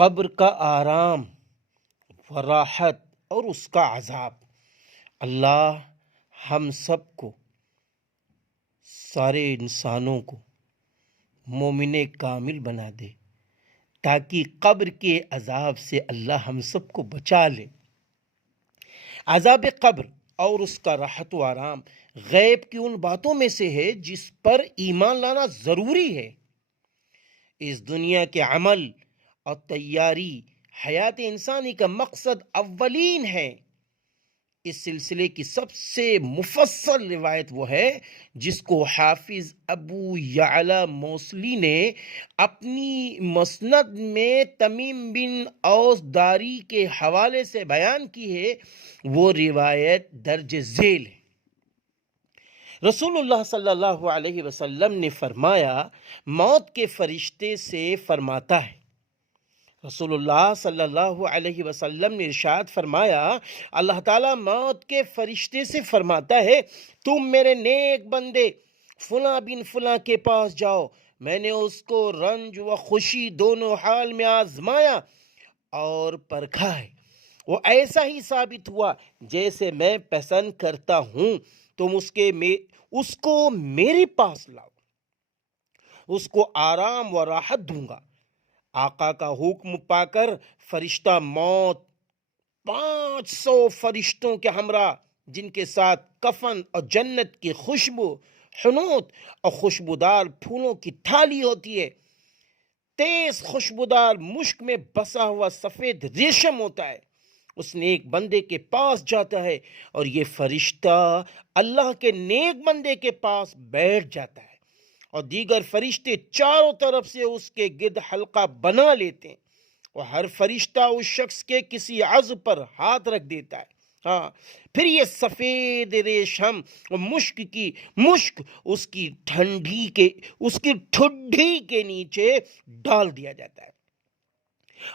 قبر کا آرام و راحت اور اس کا عذاب۔ اللہ ہم سب کو، سارے انسانوں کو مومن کامل بنا دے تاکہ قبر کے عذاب سے اللہ ہم سب کو بچا لے۔ عذاب قبر اور اس کا راحت و آرام غیب کی ان باتوں میں سے ہے جس پر ایمان لانا ضروری ہے۔ اس دنیا کے عمل اور تیاری حیات انسانی کا مقصد اولین ہے۔ اس سلسلے کی سب سے مفصل روایت وہ ہے جس کو حافظ ابو یعلا موصلی نے اپنی مسند میں تمیم بن اوس داری کے حوالے سے بیان کی ہے۔ وہ روایت درج ذیل ہے۔ رسول اللہ صلی اللہ علیہ وسلم نے فرمایا، موت کے فرشتے سے فرماتا ہے، رسول اللہ صلی اللہ علیہ وسلم نے ارشاد فرمایا، اللہ تعالیٰ موت کے فرشتے سے فرماتا ہے، تم میرے نیک بندے فلاں بن فلاں کے پاس جاؤ، میں نے اس کو رنج و خوشی دونوں حال میں آزمایا اور پرکھا ہے، وہ ایسا ہی ثابت ہوا جیسے میں پسند کرتا ہوں، تم اس کو میرے پاس لاؤ، اس کو آرام و راحت دوں گا۔ آقا کا حکم پا کر فرشتہ موت 500 فرشتوں کے ہمراہ، جن کے ساتھ کفن اور جنت کی خوشبو، حنوط اور خوشبودار پھولوں کی تھالی ہوتی ہے، تیز خوشبودار مشک میں بسا ہوا سفید ریشم ہوتا ہے، اس نیک بندے کے پاس جاتا ہے اور یہ فرشتہ اللہ کے نیک بندے کے پاس بیٹھ جاتا ہے، اور دیگر فرشتے چاروں طرف سے اس کے گرد حلقہ بنا لیتے ہیں، اور ہر فرشتہ اس شخص کے کسی عضو پر ہاتھ رکھ دیتا ہے۔ پھر یہ سفید ریشم اور مشک اس کی ٹھڈی کے نیچے ڈال دیا جاتا ہے،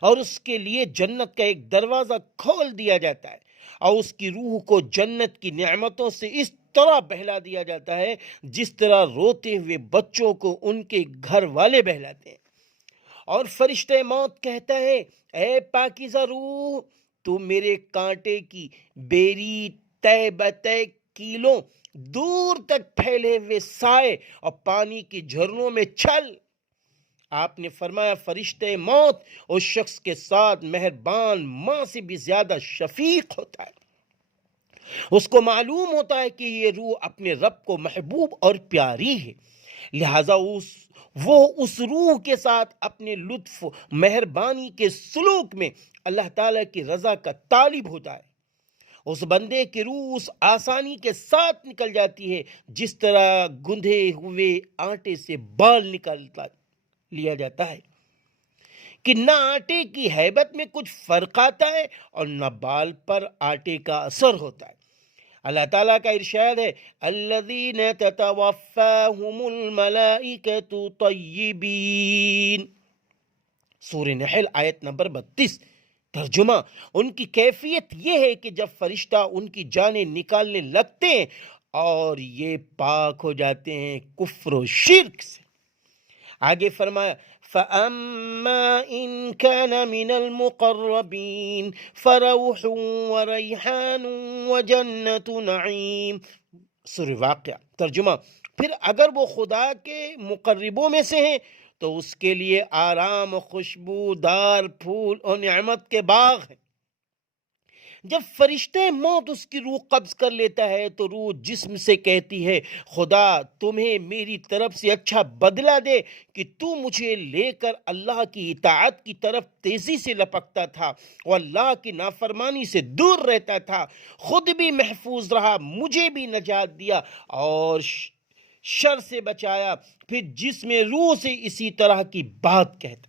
اور اس کے لیے جنت کا ایک دروازہ کھول دیا جاتا ہے، اور اس کی روح کو جنت کی نعمتوں سے اس طرح بہلا دیا جاتا ہے جس طرح روتے ہوئے بچوں کو ان کے گھر والے بہلاتے ہیں۔ اور فرشتہ موت کہتا ہے، اے پاکیزہ روح، تو میرے کانٹے کی بیری تہ بتہ کیلوں دور تک پھیلے ہوئے سائے اور پانی کی جھرنوں میں چل۔ آپ نے فرمایا، فرشتہ موت اس شخص کے ساتھ مہربان ماں سے بھی زیادہ شفیق ہوتا ہے۔ اس کو معلوم ہوتا ہے کہ یہ روح اپنے رب کو محبوب اور پیاری ہے، لہذا وہ اس روح کے ساتھ اپنے لطف مہربانی کے سلوک میں اللہ تعالیٰ کی رضا کا طالب ہوتا ہے۔ اس بندے کی روح اس آسانی کے ساتھ نکل جاتی ہے جس طرح گندھے ہوئے آٹے سے بال نکال لیا جاتا ہے، کہ نہ آٹے کی ہیبت میں کچھ فرق آتا ہے اور نہ بال پر آٹے کا اثر ہوتا ہے۔ اللہ تعالیٰ کا ارشاد ہے، الذین تتوفاہم الملائکۃ طیبین، سورہ نحل آیت نمبر 32۔ ترجمہ، ان کی کیفیت یہ ہے کہ جب فرشتہ ان کی جانیں نکالنے لگتے ہیں اور یہ پاک ہو جاتے ہیں کفر و شرک سے۔ آگے فرمایا، فَأَمَّا إِن كَانَ مِنَ الْمُقَرَّبِينَ فَرَوْحٌ وَرَيْحَانٌ وَجَنَّةُ نَعِيم، سورہ واقعہ۔ ترجمہ، پھر اگر وہ خدا کے مقربوں میں سے ہیں تو اس کے لیے آرام و خوشبودار پھول اور نعمت کے باغ ہیں۔ جب فرشتہ موت اس کی روح قبض کر لیتا ہے تو روح جسم سے کہتی ہے، خدا تمہیں میری طرف سے اچھا بدلہ دے کہ تو مجھے لے کر اللہ کی اطاعت کی طرف تیزی سے لپکتا تھا اور اللہ کی نافرمانی سے دور رہتا تھا، خود بھی محفوظ رہا، مجھے بھی نجات دیا اور شر سے بچایا۔ پھر جسم روح سے اسی طرح کی بات کہتا ہے،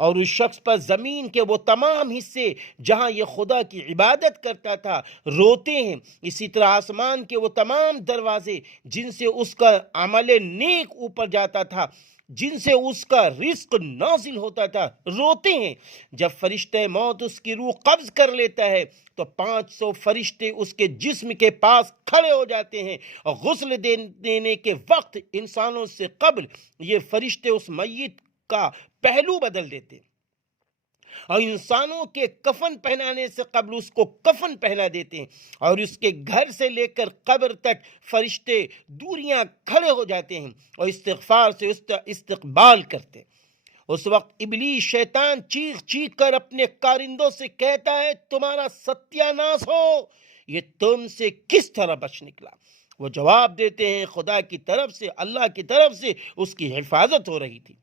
اور اس شخص پر زمین کے وہ تمام حصے جہاں یہ خدا کی عبادت کرتا تھا روتے ہیں، اسی طرح آسمان کے وہ تمام دروازے جن سے اس کا عمل نیک اوپر جاتا تھا، جن سے اس کا رزق نازل ہوتا تھا، روتے ہیں۔ جب فرشتہ موت اس کی روح قبض کر لیتا ہے تو 500 فرشتے اس کے جسم کے پاس کھڑے ہو جاتے ہیں، اور غسل دینے کے وقت انسانوں سے قبل یہ فرشتے اس میت کا پہلو بدل دیتے۔ اور انسانوں کے کفن پہنانے سے قبل اس کو کفن پہنا دیتے ہیں، اور اس کے گھر سے لے کر قبر تک فرشتے دوریاں کھڑے ہو جاتے ہیں اور استغفار سے اس کا استقبال کرتے ہیں۔ اس وقت ابلیس شیطان چیخ چیخ کر اپنے کارندوں سے کہتا ہے تمہارا ستیہ ناش ہو، یہ تم سے کس طرح بچ نکلا؟ وہ جواب دیتے ہیں خدا کی طرف سے، اللہ کی طرف سے اس کی حفاظت ہو رہی تھی۔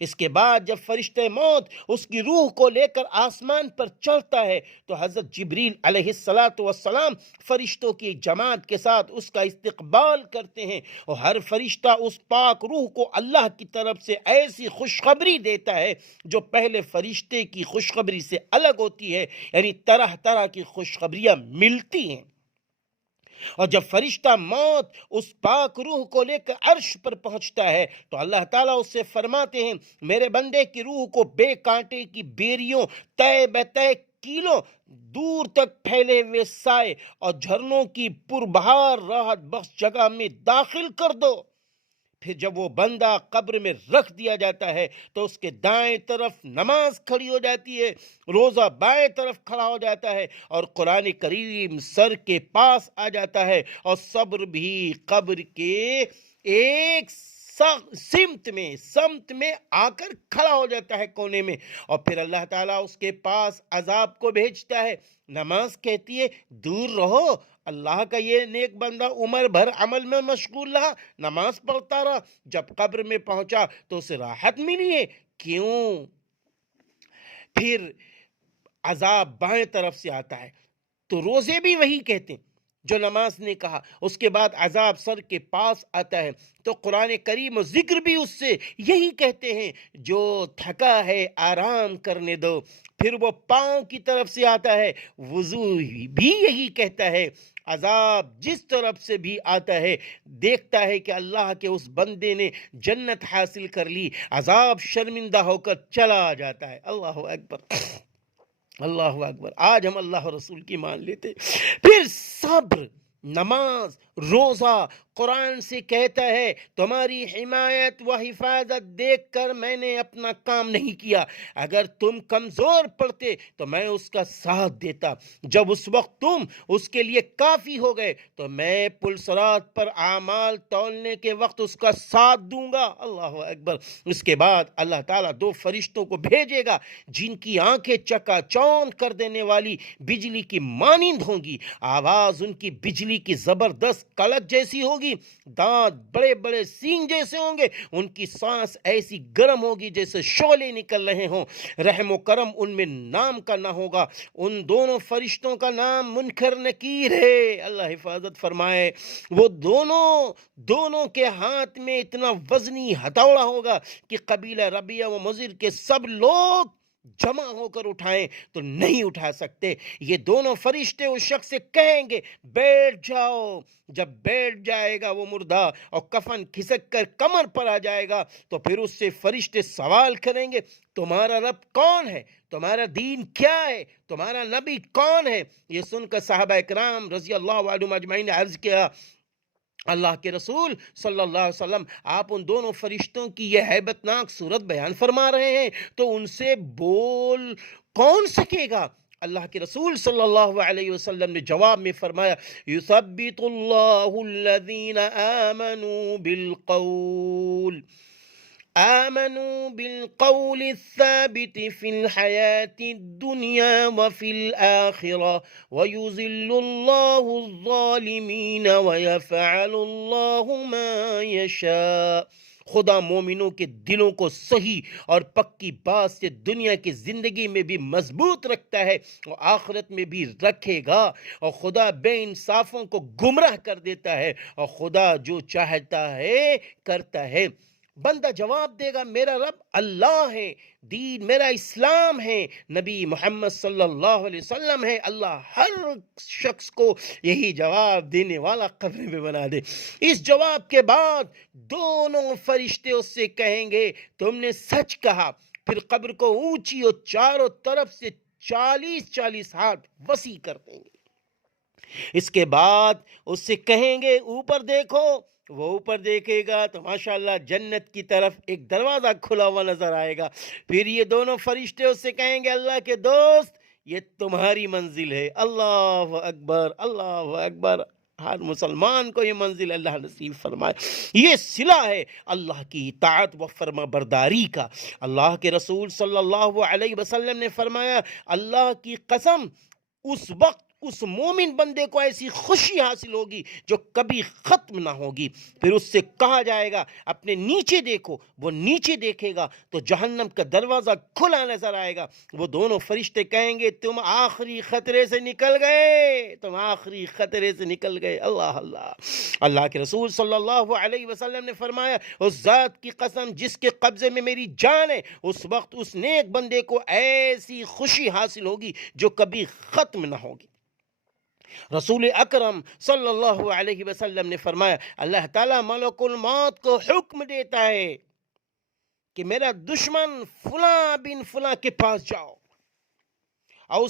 اس کے بعد جب فرشتہ موت اس کی روح کو لے کر آسمان پر چڑھتا ہے تو حضرت جبریل علیہ السلام فرشتوں کی جماعت کے ساتھ اس کا استقبال کرتے ہیں، اور ہر فرشتہ اس پاک روح کو اللہ کی طرف سے ایسی خوشخبری دیتا ہے جو پہلے فرشتے کی خوشخبری سے الگ ہوتی ہے، یعنی طرح طرح کی خوشخبریاں ملتی ہیں۔ اور جب فرشتہ موت اس پاک روح کو لے کر عرش پر پہنچتا ہے تو اللہ تعالیٰ اس سے فرماتے ہیں میرے بندے کی روح کو بے کانٹے کی بیریوں طے بطے کیلوں دور تک پھیلے ہوئے سائے اور جھرنوں کی پربہار راحت بخش جگہ میں داخل کر دو۔ پھر جب وہ بندہ قبر میں رکھ دیا جاتا ہے تو اس کے دائیں طرف نماز کھڑی ہو جاتی ہے، روزہ بائیں طرف کھڑا ہو جاتا ہے، اور قرآن کریم سر کے پاس آ جاتا ہے، اور صبر بھی قبر کے ایک سمت میں آ کر کھڑا ہو جاتا ہے کونے میں، اور پھر اللہ تعالیٰ اس کے پاس عذاب کو بھیجتا ہے۔ نماز کہتی ہے دور رہو، اللہ کا یہ نیک بندہ عمر بھر عمل میں مشغول رہا، نماز پڑھتا رہا، جب قبر میں پہنچا تو اسے راحت ملی ہے، کیوں؟ پھر عذاب بائیں طرف سے آتا ہے تو روزے بھی وہی کہتے ہیں جو نماز نے کہا، اس کے بعد عذاب سر کے پاس آتا ہے تو قرآن کریم و ذکر بھی اس سے یہی کہتے ہیں جو تھکا ہے آرام کرنے دو۔ پھر وہ پاؤں کی طرف سے آتا ہے، وضو بھی یہی کہتا ہے۔ عذاب جس طرف سے بھی آتا ہے دیکھتا ہے کہ اللہ کے اس بندے نے جنت حاصل کر لی، عذاب شرمندہ ہو کر چلا جاتا ہے۔ اللہ اکبر، اللہ اکبر، آج ہم اللہ رسول کی مان لیتے۔ پھر صبر، نماز، روزہ قرآن سے کہتا ہے تمہاری حمایت و حفاظت دیکھ کر میں نے اپنا کام نہیں کیا، اگر تم کمزور پڑتے تو میں اس کا ساتھ دیتا، جب اس وقت تم اس کے لیے کافی ہو گئے تو میں پلسرات پر اعمال تولنے کے وقت اس کا ساتھ دوں گا۔ اللہ اکبر۔ اس کے بعد اللہ تعالیٰ دو فرشتوں کو بھیجے گا جن کی آنکھیں چکا چوند کر دینے والی بجلی کی مانند ہوں گی، آواز ان کی بجلی کی زبردست کڑک جیسی ہوگی، دانت بڑے بڑے سینگ جیسے ہوں گے، ان کی سانس ایسی گرم ہوگی جیسے شعلے نکل رہے ہوں، رحم و کرم ان میں نام کا نہ ہوگا۔ ان دونوں فرشتوں کا نام منکر نکیر ہے، اللہ حفاظت فرمائے۔ وہ دونوں کے ہاتھ میں اتنا وزنی ہتھوڑا ہوگا کہ قبیلہ ربیہ و مضر کے سب لوگ جمع ہو کر اٹھائیں تو نہیں اٹھا سکتے۔ یہ دونوں فرشتے اس شخص سے کہیں گے بیٹھ جاؤ، جب بیٹھ جائے گا وہ مردہ اور کفن کھسک کر کمر پر آ جائے گا تو پھر اس سے فرشتے سوال کریں گے تمہارا رب کون ہے، تمہارا دین کیا ہے، تمہارا نبی کون ہے؟ یہ سن کر صحابہ اکرام رضی اللہ عنہم اجمعین نے عرض کیا اللہ کے رسول صلی اللہ علیہ وسلم آپ ان دونوں فرشتوں کی یہ ہیبت ناک صورت بیان فرما رہے ہیں تو ان سے بول کون سکے گا؟ اللہ کے رسول صلی اللہ علیہ وسلم نے جواب میں فرمایا یثبت اللہ الذین آمنوا بالقول الثابت في الحياة الدنيا وفي الآخرة ويذل الله الظالمين ويفعل الله ما يشاء۔ خدا مومنوں کے دلوں کو صحیح اور پکی بات سے دنیا کی زندگی میں بھی مضبوط رکھتا ہے اور آخرت میں بھی رکھے گا، اور خدا بے انصافوں کو گمراہ کر دیتا ہے، اور خدا جو چاہتا ہے کرتا ہے۔ بندہ جواب دے گا میرا رب اللہ ہے، دین میرا اسلام ہے، نبی محمد صلی اللہ علیہ وسلم ہے۔ اللہ ہر شخص کو یہی جواب دینے والا قبر میں بنا دے۔ اس جواب کے بعد دونوں فرشتے اس سے کہیں گے تم نے سچ کہا، پھر قبر کو اونچی اور چاروں طرف سے 40 ہاتھ وسیع کر دیں گے۔ اس کے بعد اس سے کہیں گے اوپر دیکھو، وہ اوپر دیکھے گا تو ماشاءاللہ جنت کی طرف ایک دروازہ کھلا ہوا نظر آئے گا. پھر یہ دونوں فرشتے اس سے کہیں گے اللہ کے دوست یہ تمہاری منزل ہے. اللہ اکبر اللہ اکبر. ہر مسلمان کو یہ منزل اللہ نصیب فرمائے. یہ صلہ ہے اللہ کی اطاعت و فرما برداری کا. اللہ کے رسول صلی اللہ علیہ وسلم نے فرمایا اللہ کی قسم اس وقت اس مومن بندے کو ایسی خوشی حاصل ہوگی جو کبھی ختم نہ ہوگی. پھر اس سے کہا جائے گا اپنے نیچے دیکھو. وہ نیچے دیکھے گا تو جہنم کا دروازہ کھلا نظر آئے گا. وہ دونوں فرشتے کہیں گے تم آخری خطرے سے نکل گئے, تم آخری خطرے سے نکل گئے. اللہ اللہ. اللہ کے رسول صلی اللہ علیہ وسلم نے فرمایا اس ذات کی قسم جس کے قبضے میں میری جان ہے اس وقت اس نیک بندے کو ایسی خوشی حاصل ہوگی جو کبھی ختم نہ ہوگی. رسول اکرم صلی اللہ علیہ وسلم نے فرمایا اللہ تعالیٰ ملک الموت کو حکم دیتا ہے کہ میرا دشمن فلاں بن فلاں کے پاس جاؤ اور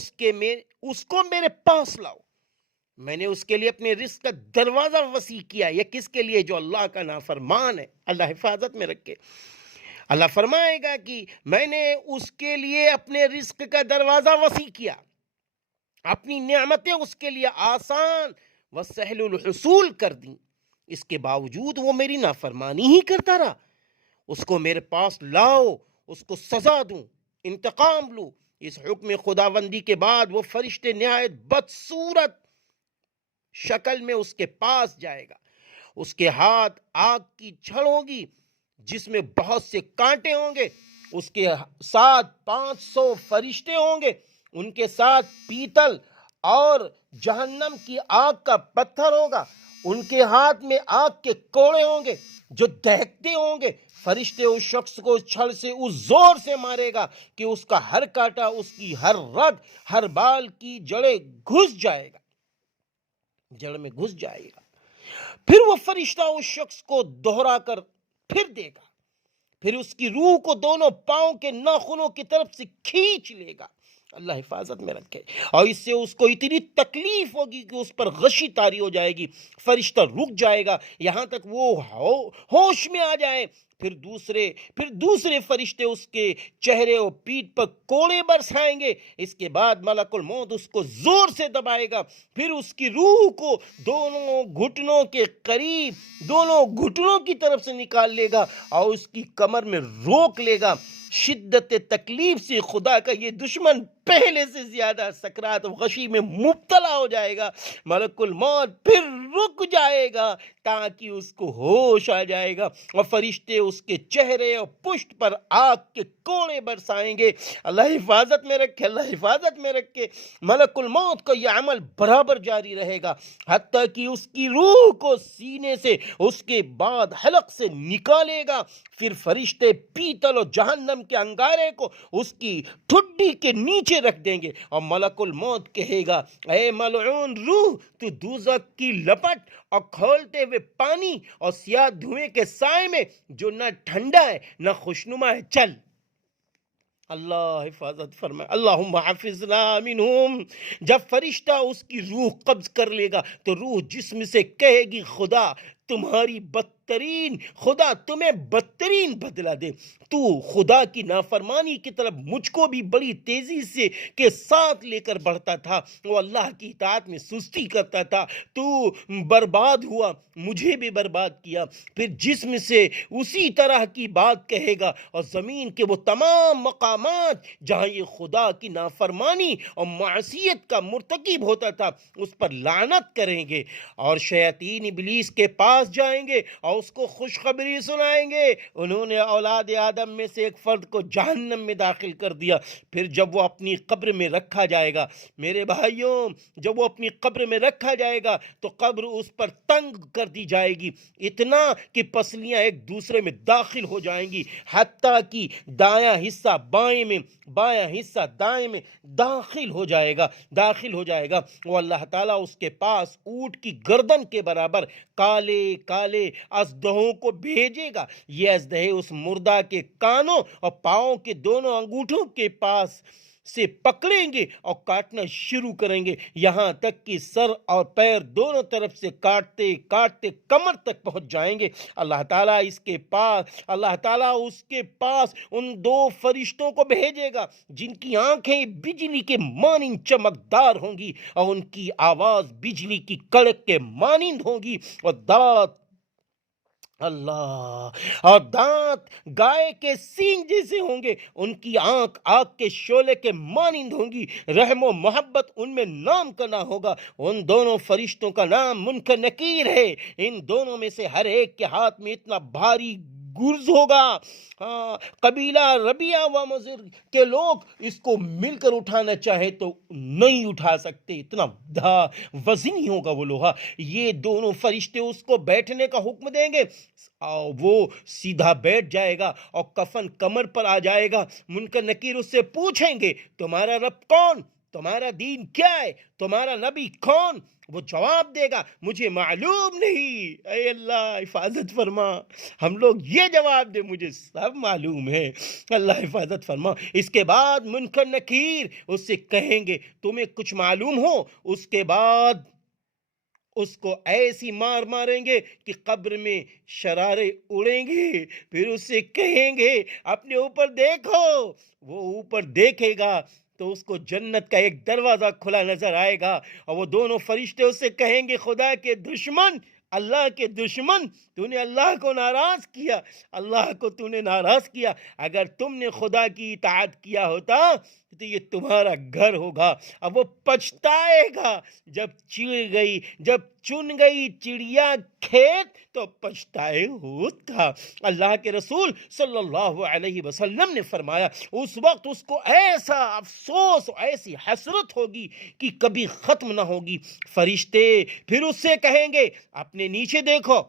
اس کو میرے پاس لاؤ. میں نے اس کے لیے اپنے رزق کا دروازہ وسیع کیا. یہ کس کے لیے؟ جو اللہ کا نافرمان ہے. اللہ حفاظت میں رکھے. اللہ فرمائے گا کہ میں نے اس کے لیے اپنے رزق کا دروازہ وسیع کیا, اپنی نعمتیں اس کے لیے آسان و سہل الحصول کر دیں. اس کے باوجود وہ میری نافرمانی ہی کرتا رہا. اس کو میرے پاس لاؤ, اس کو سزا دوں, انتقام لوں. اس حکم خداوندی کے بعد وہ فرشتے نہایت بدصورت شکل میں اس کے پاس جائے گا. اس کے ہاتھ آگ کی چھڑ ہوگی جس میں بہت سے کانٹے ہوں گے. اس کے ساتھ 500 فرشتے ہوں گے. ان کے ساتھ پیتل اور جہنم کی آگ کا پتھر ہوگا. ان کے ہاتھ میں آگ کے کوڑے ہوں گے جو دہکتے ہوں گے. فرشتے اس شخص کو اس چھڑ سے اس زور سے مارے گا کہ اس کا ہر کانٹا, اس کی ہر رگ, ہر بال کی جڑیں گھس جائے گا, جڑ میں گھس جائے گا. پھر وہ فرشتہ اس شخص کو دوہرا کر پھر دے گا. پھر اس کی روح کو دونوں پاؤں کے ناخنوں کی طرف سے کھینچ لے گا. اللہ حفاظت میں رکھے. اور اس سے اس کو اتنی تکلیف ہوگی کہ اس پر غشی طاری ہو جائے گی. فرشتہ رک جائے گا یہاں تک وہ ہوش میں آ جائے. پھر دوسرے فرشتے اس کے چہرے اور پیٹھ پر کوڑے برسائیں گے. اس کے بعد ملک الموت اس کو زور سے دبائے گا. پھر اس کی روح کو دونوں گھٹنوں کے قریب, دونوں گھٹنوں کی طرف سے نکال لے گا اور اس کی کمر میں روک لے گا. شدت تکلیف سے خدا کا یہ دشمن پہلے سے زیادہ سکرات و غشی میں مبتلا ہو جائے گا. ملک الموت پھر رک جائے گا تاکہ اس کو ہوش آ جائے گا اور فرشتے اس کے چہرے اور پشت پر آگ کے کوڑے برسائیں گے. اللہ حفاظت میں رکھے, اللہ حفاظت میں رکھے. ملک الموت کا یہ عمل برابر جاری رہے گا حتیٰ کہ اس کی روح کو سینے سے اس کے بعد حلق سے نکالے گا. پھر فرشتے پیتل اور جہنم کے انگارے کو اس کی ٹھڈی کے نیچے رکھ دیں گے اور ملک الموت کہے گا اے ملعون روح, تو دوزخ کی لپٹ اور کھولتے ہوئے پانی اور سیاہ دھوئیں کے سائے میں جو نہ ٹھنڈا ہے نہ خوشنما ہے چل. اللہ حفاظت فرمائے. اللہم حفظنا منہم. جب فرشتہ اس کی روح قبض کر لے گا تو روح جسم سے کہے گی خدا تمہاری بدترین, خدا تمہیں بدترین بدلہ دے. تو خدا کی نافرمانی کی طرف مجھ کو بھی بڑی تیزی سے کے ساتھ لے کر بڑھتا تھا, وہ اللہ کی اطاعت میں سستی کرتا تھا. تو برباد ہوا, مجھے بھی برباد کیا. پھر جسم سے اسی طرح کی بات کہے گا اور زمین کے وہ تمام مقامات جہاں یہ خدا کی نافرمانی اور معصیت کا مرتکب ہوتا تھا اس پر لعنت کریں گے. اور شیاطین ابلیس کے پاس جائیں گے اور اس کو خوشخبری سنائیں گے انہوں نے اولاد آدم میں سے ایک فرد کو جہنم میں داخل کر دیا. پھر جب وہ اپنی قبر میں رکھا جائے گا, میرے بھائیوں, جب وہ اپنی قبر میں رکھا جائے گا تو قبر اس پر تنگ کر دی جائے گی اتنا کہ پسلیاں ایک دوسرے میں داخل ہو جائیں گی حتیٰ کہ دایاں حصہ بائیں میں, بایاں حصہ دائیں میں داخل ہو جائے گا. وہ اللہ تعالیٰ اس کے پاس اونٹ کی گردن کے برابر کالے کالے اژدہوں کو بھیجے گا. یہ اژدہے اس مردہ کے کانوں اور پاؤں کے دونوں انگوٹھوں کے پاس سے پکڑیں گے اور کاٹنا شروع کریں گے، یہاں تک کہ سر اور پیر دونوں طرف سے کاٹتے کاٹتے کمر تک پہنچ جائیں گے۔ اللہ تعالیٰ اس کے پاس ان دو فرشتوں کو بھیجے گا جن کی آنکھیں بجلی کے مانند چمکدار ہوں گی اور ان کی آواز بجلی کی کڑک کے مانند ہوگی، اور دانت گائے کے سینگ جیسے ہوں گے، ان کی آنکھ آگ کے شعلے کے مانند ہوں گی، رحم و محبت ان میں نام کا نہ ہوگا۔ ان دونوں فرشتوں کا نام منکر نکیر ہے۔ ان دونوں میں سے ہر ایک کے ہاتھ میں اتنا بھاری گرز ہوگا، قبیلہ ربیعہ و مضر کے لوگ اس کو مل کر اٹھانا چاہے تو نہیں اٹھا سکتے، اتنا وزنی ہوگا وہ لوہا۔ یہ دونوں فرشتے اس کو بیٹھنے کا حکم دیں گے، وہ سیدھا بیٹھ جائے گا اور کفن کمر پر آ جائے گا۔ منکر نکیر اس سے پوچھیں گے تمہارا رب کون، تمہارا دین کیا ہے، تمہارا نبی کون؟ وہ جواب دے گا مجھے معلوم نہیں۔ اے اللہ حفاظت فرما، ہم لوگ یہ جواب دے مجھے سب معلوم ہے، اللہ حفاظت فرما۔ اس کے بعد منکر نکیر اس سے کہیں گے تمہیں کچھ معلوم ہو؟ اس کے بعد اس کو ایسی مار ماریں گے کہ قبر میں شرارے اڑیں گے، پھر اس سے کہیں گے اپنے اوپر دیکھو۔ وہ اوپر دیکھے گا تو اس کو جنت کا ایک دروازہ کھلا نظر آئے گا، اور وہ دونوں فرشتے اس سے کہیں گے خدا کے دشمن، اللہ کے دشمن، تو نے اللہ کو ناراض کیا، اللہ کو تو نے ناراض کیا، اگر تم نے خدا کی اطاعت کیا ہوتا تو یہ تمہارا گھر ہوگا۔ اب وہ پچھتائے گا، جب چن گئی چڑیا کھیت تو پچھتائے ہوتا۔ اللہ کے رسول صلی اللہ علیہ وسلم نے فرمایا اس وقت اس کو ایسا افسوس، ایسی حسرت ہوگی کہ کبھی ختم نہ ہوگی۔ فرشتے پھر اس سے کہیں گے اپنے نیچے دیکھو،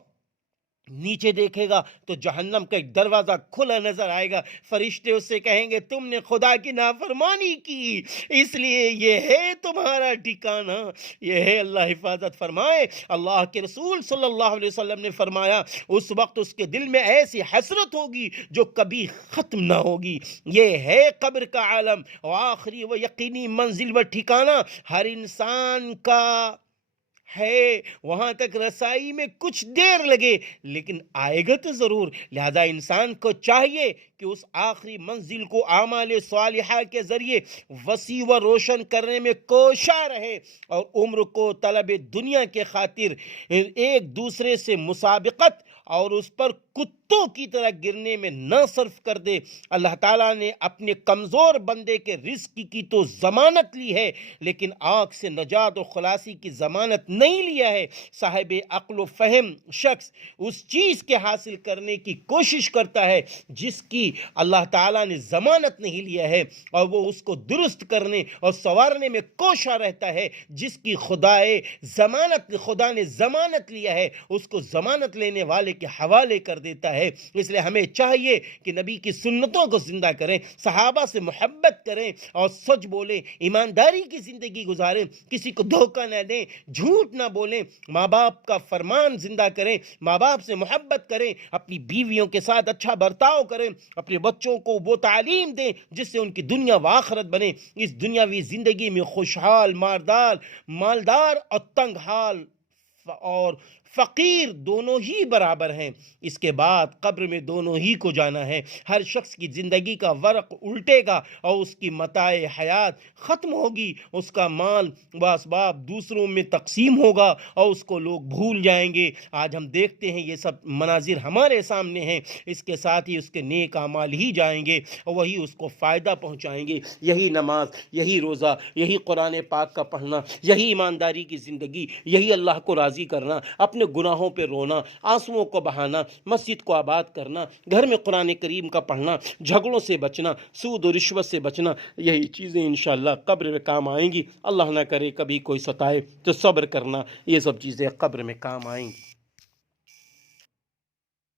نیچے دیکھے گا تو جہنم کا ایک دروازہ کھلا نظر آئے گا۔ فرشتے اس سے کہیں گے تم نے خدا کی نافرمانی کی، اس لیے یہ ہے تمہارا ٹھکانہ، یہ ہے۔ اللہ حفاظت فرمائے۔ اللہ کے رسول صلی اللہ علیہ وسلم نے فرمایا اس وقت اس کے دل میں ایسی حسرت ہوگی جو کبھی ختم نہ ہوگی۔ یہ ہے قبر کا عالم، اور آخری و یقینی منزل و ٹھکانہ ہر انسان کا ہے۔ وہاں تک رسائی میں کچھ دیر لگے لیکن آئے گا تو ضرور، لہذا انسان کو چاہیے کہ اس آخری منزل کو اعمال صالحہ کے ذریعے وسیع و روشن کرنے میں کوشاں رہے، اور عمر کو طلب دنیا کے خاطر ایک دوسرے سے مسابقت اور اس پر کتوں کی طرح گرنے میں نہ صرف کر دے۔ اللہ تعالیٰ نے اپنے کمزور بندے کے رزق کی تو ضمانت لی ہے، لیکن آگ سے نجات و خلاصی کی ضمانت نہیں لیا ہے۔ صاحب عقل و فہم شخص اس چیز کے حاصل کرنے کی کوشش کرتا ہے جس کی اللہ تعالیٰ نے ضمانت نہیں لیا ہے، اور وہ اس کو درست کرنے اور سنوارنے میں کوشاں رہتا ہے جس کی خدا نے ضمانت لیا ہے، اس کو ضمانت لینے والے کے حوالے کر دیتا ہے۔ اس لیے ہمیں چاہیے کہ نبی کی سنتوں کو زندہ کریں، صحابہ سے محبت کریں اور سچ بولیں، ایمانداری کی زندگی گزاریں، کسی کو دھوکہ نہ دیں، جھوٹ نہ بولیں، ماں باپ کا فرمان زندہ کریں، ماں باپ سے محبت کریں، اپنی بیویوں کے ساتھ اچھا برتاؤ کریں، اپنے بچوں کو وہ تعلیم دیں جس سے ان کی دنیا و آخرت بنے۔ اس دنیاوی زندگی میں خوشحال، مالدار اور تنگ حال اور فقیر دونوں ہی برابر ہیں۔ اس کے بعد قبر میں دونوں ہی کو جانا ہے۔ ہر شخص کی زندگی کا ورق الٹے گا اور اس کی متاع حیات ختم ہوگی، اس کا مال و اسباب دوسروں میں تقسیم ہوگا اور اس کو لوگ بھول جائیں گے۔ آج ہم دیکھتے ہیں یہ سب مناظر ہمارے سامنے ہیں، اس کے ساتھ ہی اس کے نیک اعمال ہی جائیں گے اور وہی اس کو فائدہ پہنچائیں گے۔ یہی نماز، یہی روزہ، یہی قرآن پاک کا پڑھنا، یہی ایمانداری کی زندگی، یہی اللہ کو راضی کرنا، اپنے گناہوں پہ رونا، آنسوؤں کو بہانا، مسجد کو آباد کرنا، گھر میں قرآن کریم کا پڑھنا، جھگڑوں سے بچنا، سود و رشوت سے بچنا، یہی چیزیں انشاءاللہ قبر میں کام آئیں گی۔ اللہ نہ کرے کبھی کوئی ستائے تو صبر کرنا، یہ سب چیزیں قبر میں کام آئیں گی۔